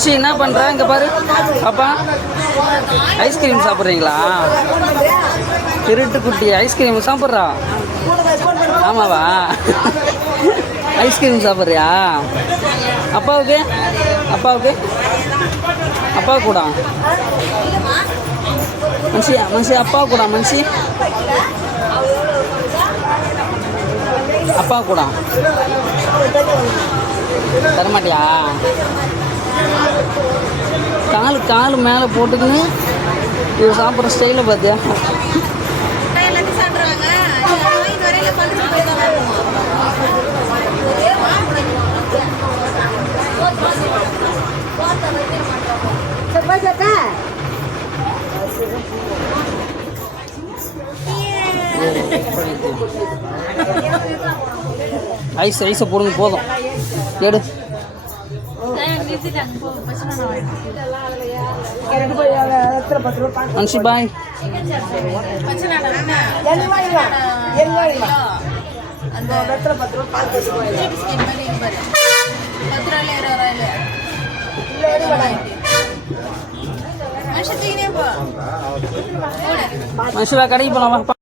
C என்ன பண்ணுறா இங்கே பாரு. பாப்பா ஐஸ்கிரீம் சாப்பிட்றீங்களா? திருட்டு குட்டி ஐஸ்கிரீம் சாப்பிட்றா? ஆமாவா? ஐஸ்கிரீம் சாப்பிட்றியா? அப்பாவுக்கு? அப்பாவுக்கு? அப்பா கூட. மனுஷி மனுஷி அப்பா கூட மனுஷி. அப்பா கூட. தரமாட்டியா? கால் கால் மேலே போட்டுக்கின்னு இது சாப்பிட்ற ஸ்டைலை பார்த்தியா ஐஸ் ஐஸை போடுங்க போதும். எடு. மனுஷி பாய் அந்த பத்து ரூபாயில இருபது ரூபாயில மனுஷத்துக்குனே போ கடைக்கு போலாம்